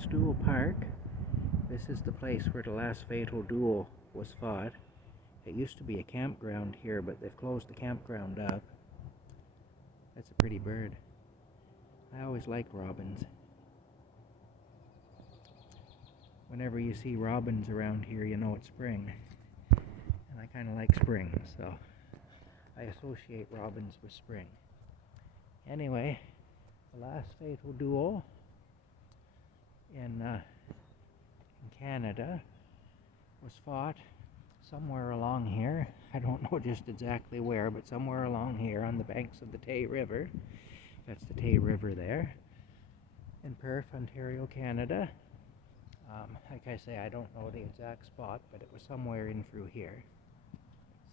last Duel Park. This is the place where the last fatal duel was fought. It used to be a campground here, but they've closed the campground up. That's a pretty bird. I always like robins. Whenever you see robins around here, you know it's spring. And I kind of like spring, so I associate robins with spring. Anyway, the last fatal duel in Canada was fought somewhere along here. I don't know just exactly where, but somewhere along here on the banks of the Tay River. That's the Tay River there in Perth, Ontario, Canada. Like I say, I don't know the exact spot, but it was somewhere in through here,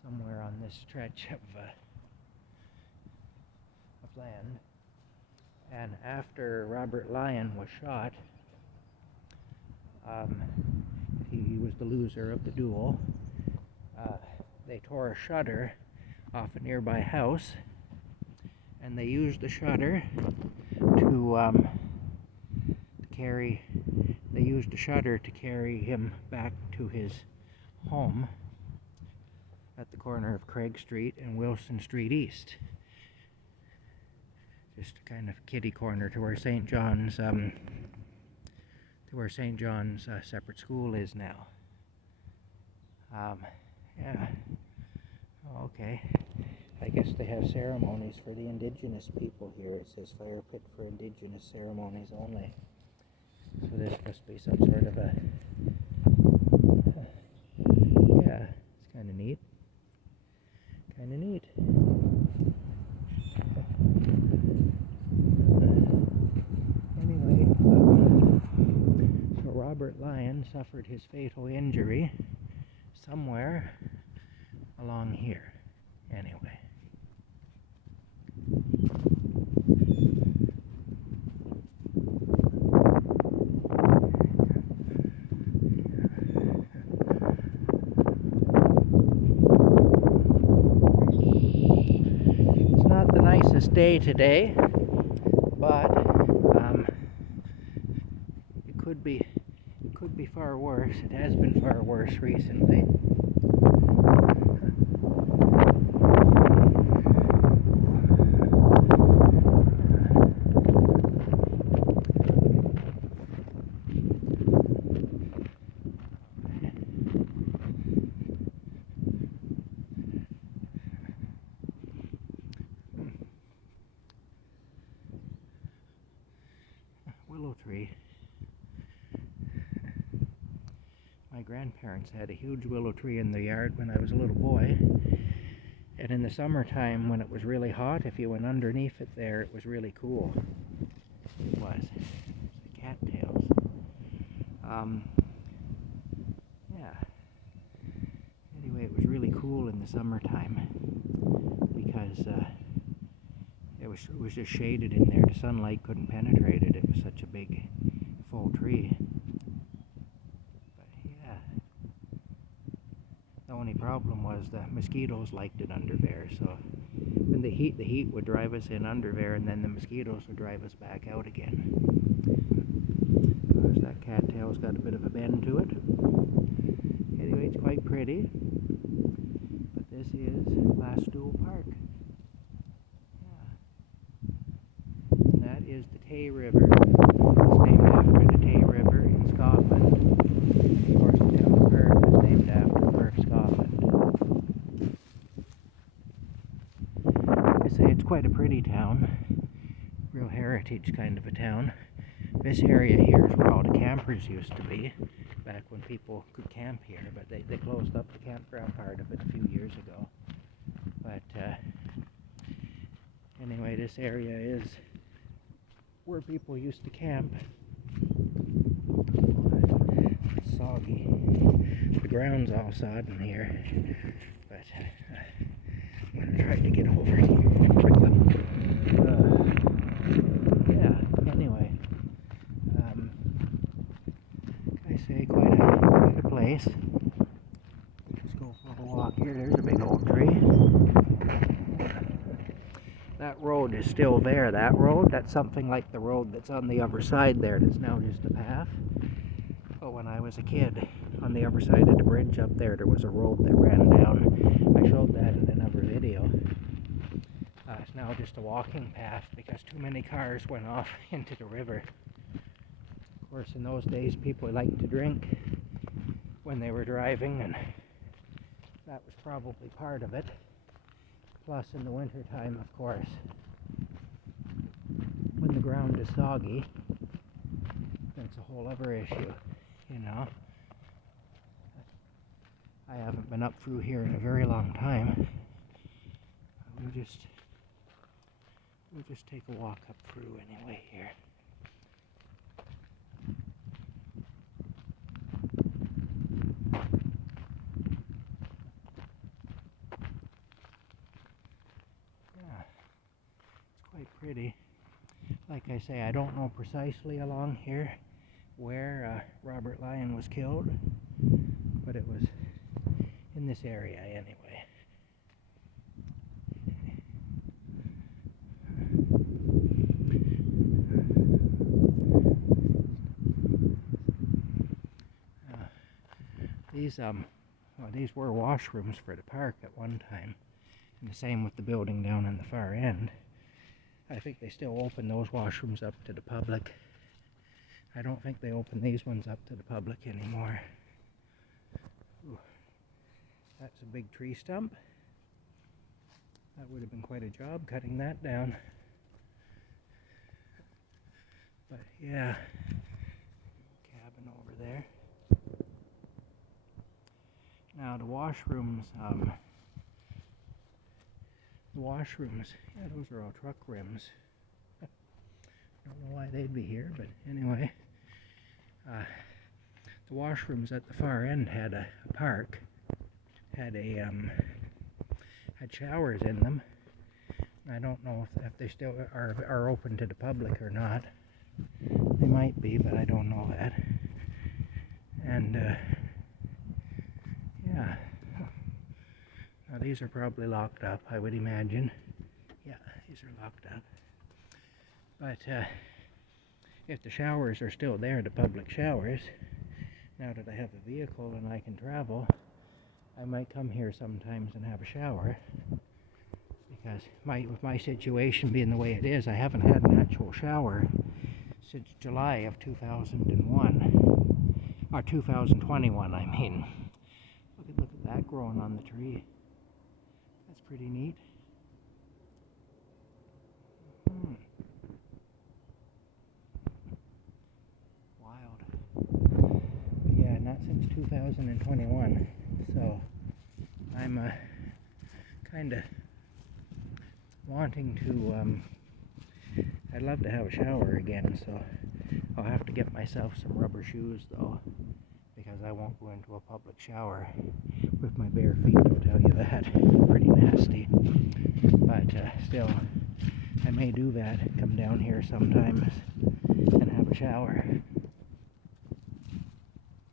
somewhere on this stretch of land. And after Robert Lyon was shot, he was the loser of the duel. They tore a shutter off a nearby house, and they used the shutter to carry him back to his home at the corner of Craig Street and Wilson Street East. Just a kind of kitty corner to where St. John's separate school is now. Yeah. Okay. I guess they have ceremonies for the indigenous people here. It says fire pit for indigenous ceremonies only. So this must be some sort of a... yeah, it's kind of neat. Anyway, so Robert Lyon suffered his fatal injury somewhere along here. Anyway. It's not the nicest day today, but it could be far worse. It has been far worse recently. Willow tree. My grandparents had a huge willow tree in their yard when I was a little boy, and in the summertime when it was really hot, if you went underneath it there, it was really cool. It was. The cattails. Yeah. Anyway, it was really cool in the summertime because it was just shaded in there. The sunlight couldn't penetrate it. It was such a big, full tree. The only problem was the mosquitoes liked it under there, so when the heat would drive us in under there, and then the mosquitoes would drive us back out again. Gosh, that cattail's got a bit of a bend to it. Anyway, it's quite pretty. But this is Last Duel Park. Yeah. And that is the Tay River. It's named after the Tay River in Scotland. Of course, the town of Perth is named after Perth, Scotland. They say it's quite a pretty town. Real heritage kind of a town. This area here is where all the campers used to be, back when people could camp here, but they closed up the campground part of it a few years ago. But anyway, this area is where people used to camp. It's soggy. The ground's all sodden here, but I'm going to try to get over here. Yeah, anyway. I say quite a place. Let's go for a walk here. There's a big old tree. that road is still there. That road, that's something like the road that's on the other side there. It's now just a path. But when I was a kid, on the other side of the bridge up there, there was a road that ran down. I showed that in another video. It's now just a walking path because too many cars went off into the river. Of course, in those days, people liked to drink when they were driving, and that was probably part of it. Plus, in the winter time, of course, when the ground is soggy, that's a whole other issue, you know. I haven't been up through here in a very long time. We'll just take a walk up through anyway here. Yeah, it's quite pretty. Like I say, I don't know precisely along here where Robert Lyon was killed, but it was in this area anyway. These were washrooms for the park at one time, and the same with the building down in the far end. I think they still open those washrooms up to the public. I don't think they open these ones up to the public anymore. Ooh, that's a big tree stump. That would have been quite a job cutting that down. But yeah, cabin over there. Now the washrooms, yeah, those are all truck rims. Don't know why they'd be here, but anyway. The washrooms at the far end had a park, had showers in them. I don't know if they still are open to the public or not. They might be, but I don't know that. And yeah. Now these are probably locked up, I would imagine. Yeah, these are locked up. But if the showers are still there, the public showers, now that I have a vehicle and I can travel, I might come here sometimes and have a shower. Because with my situation being the way it is, I haven't had an actual shower since July of 2001. Or 2021, I mean. Look at that growing on the tree. That's pretty neat. Wild. But yeah, not since 2021. So I'm kind of wanting to, I'd love to have a shower again, so I'll have to get myself some rubber shoes though, because I won't go into a public shower with my bare feet, I'll tell you that. Pretty nasty. But still, I may do that, come down here sometimes and have a shower.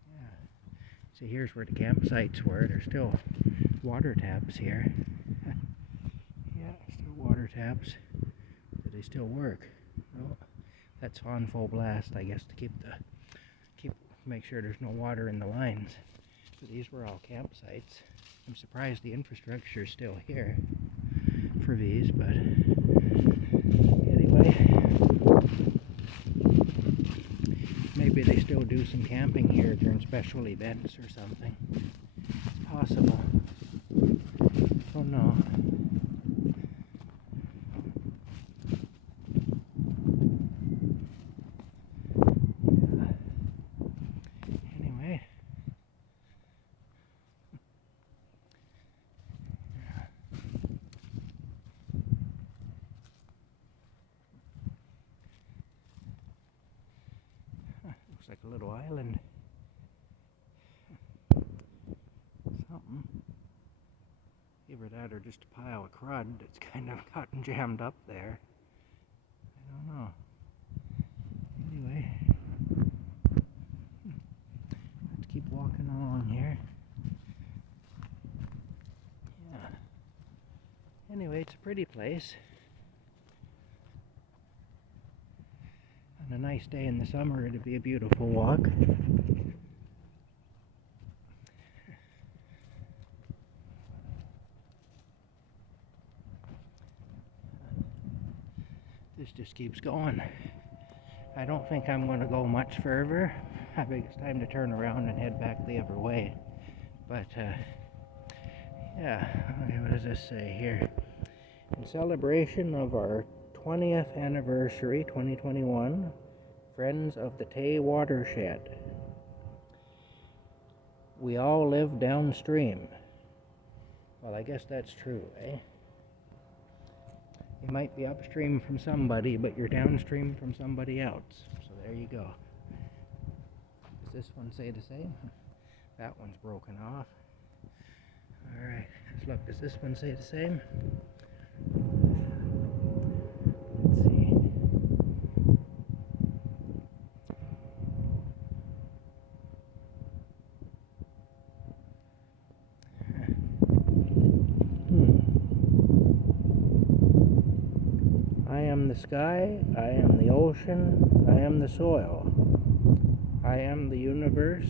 Yeah. See, here's where the campsites were. There's still water taps here. Yeah, still water taps. Do they still work? No. That's on full blast, I guess, to make sure there's no water in the lines. So these were all campsites. I'm surprised the infrastructure is still here for these, but anyway, maybe they still do some camping here during special events or something. It's possible. Don't know. Looks like a little island. Something. Either that or just a pile of crud that's kind of gotten jammed up there. I don't know. Anyway, let's keep walking along here. Yeah. Anyway, it's a pretty place. a nice day in the summer, it'd be a beautiful walk. This just keeps going. I don't think I'm going to go much further. I think it's time to turn around and head back the other way. But, yeah, okay, what does this say here? In celebration of our 20th anniversary, 2021, Friends of the Tay Watershed. We all live downstream. Well, I guess that's true, eh? You might be upstream from somebody, but you're downstream from somebody else. So there you go. Does this one say the same? That one's broken off. Alright, let's look. Does this one say the same? Let's see. I am the sky, I am the ocean, I am the soil. I am the universe,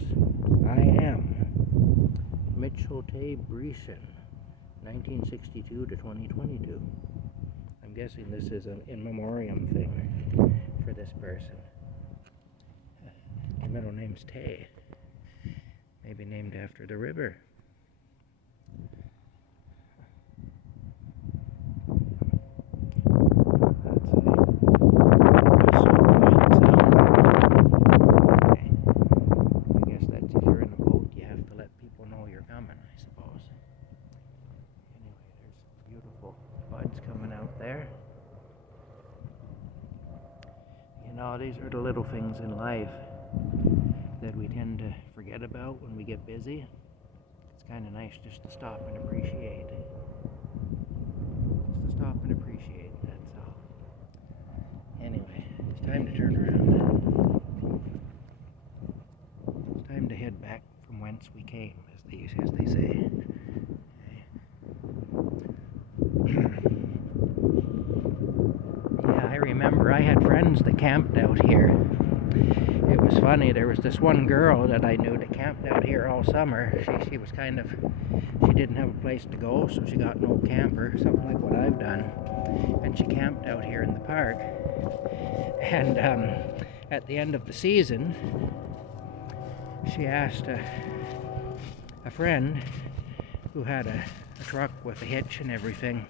I am. Mitchell Tay Brescian, 1962 to 2022. I'm guessing this is an in memoriam thing for this person. Her middle name's Tay. Maybe named after the river. You know, these are the little things in life that we tend to forget about when we get busy. It's kind of nice just to stop and appreciate. Just to stop and appreciate, that's all. Anyway, it's time to turn around. It's time to head back from whence we came, as they say. I remember I had friends that camped out here. It was funny, there was this one girl that I knew that camped out here all summer. She was kind of, she didn't have a place to go, so she got an old camper, something like what I've done. And she camped out here in the park. And at the end of the season, she asked a friend who had a truck with a hitch and everything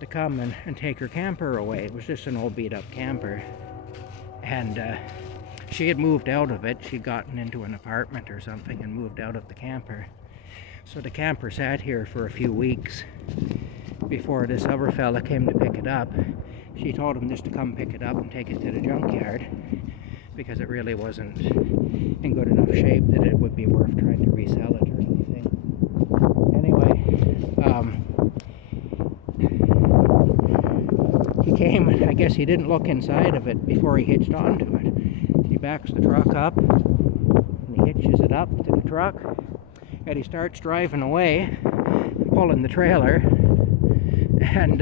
to come and take her camper away. It was just an old beat up camper, and she had moved out of it. She'd gotten into an apartment or something and moved out of the camper. So the camper sat here for a few weeks before this other fella came to pick it up. She told him just to come pick it up and take it to the junkyard because it really wasn't in good enough shape that it would be worth trying to resell it or anything. Anyway, he came, and I guess he didn't look inside of it before he hitched onto it. He backs the truck up, and he hitches it up to the truck, and he starts driving away, pulling the trailer, and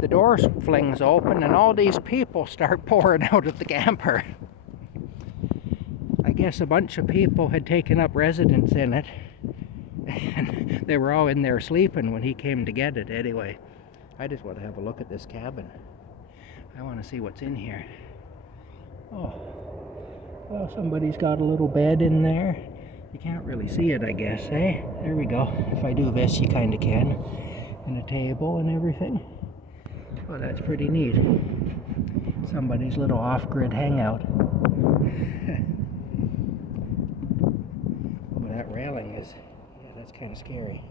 the door flings open, and all these people start pouring out of the camper. I guess a bunch of people had taken up residence in it, and they were all in there sleeping when he came to get it. Anyway, I just want to have a look at this cabin. I want to see what's in here. Oh, well, somebody's got a little bed in there. You can't really see it, I guess, eh? There we go. If I do this, you kind of can. And a table and everything. Well, that's pretty neat. Somebody's little off-grid hangout. Well, that railing is, yeah, that's kind of scary.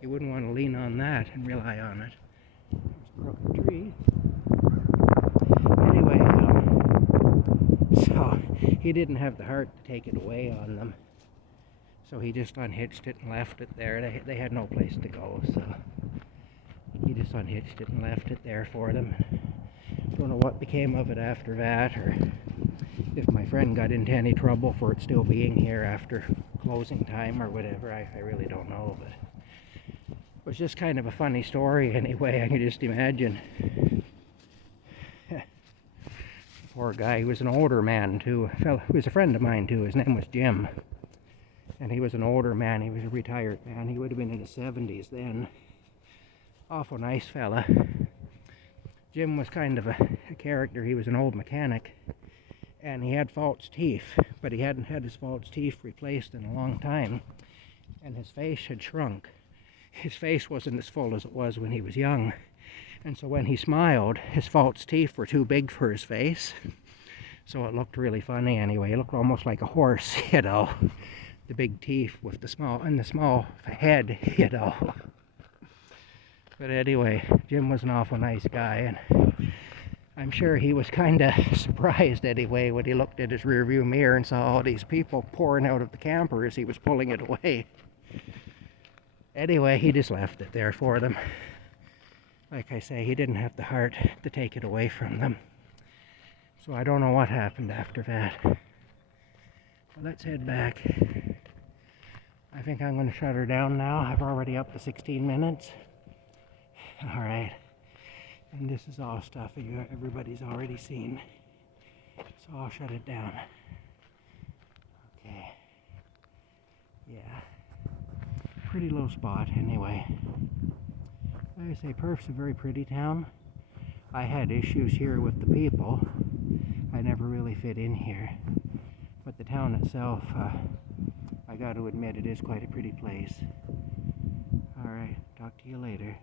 You wouldn't want to lean on that and rely on it. There's a crooked tree. Anyway, so he didn't have the heart to take it away on them. So he just unhitched it and left it there. They had no place to go, so he just unhitched it and left it there for them. Don't know what became of it after that, or if my friend got into any trouble for it still being here after closing time or whatever. I really don't know, but was just kind of a funny story anyway. I can just imagine. Poor guy. He was an older man too. He was a friend of mine too. His name was Jim. And he was an older man. He was a retired man. He would have been in his 70s then. Awful nice fella. Jim was kind of a character. He was an old mechanic. And he had false teeth. But he hadn't had his false teeth replaced in a long time. And his face had shrunk. His face wasn't as full as it was when he was young. And so when he smiled, his false teeth were too big for his face. So it looked really funny anyway. It looked almost like a horse, you know. The big teeth with the small head, you know. But anyway, Jim was an awful nice guy, and I'm sure he was kind of surprised anyway when he looked at his rearview mirror and saw all these people pouring out of the camper as he was pulling it away. Anyway, he just left it there for them. Like I say, he didn't have the heart to take it away from them. So I don't know what happened after that. But let's head back. I think I'm going to shut her down now. I've already up to 16 minutes. Alright. And this is all stuff everybody's already seen. So I'll shut it down. Okay. Yeah. Pretty low spot anyway. Like I say, Perth's a very pretty town. I had issues here with the people. I never really fit in here. But the town itself, I got to admit, it is quite a pretty place. Alright, talk to you later.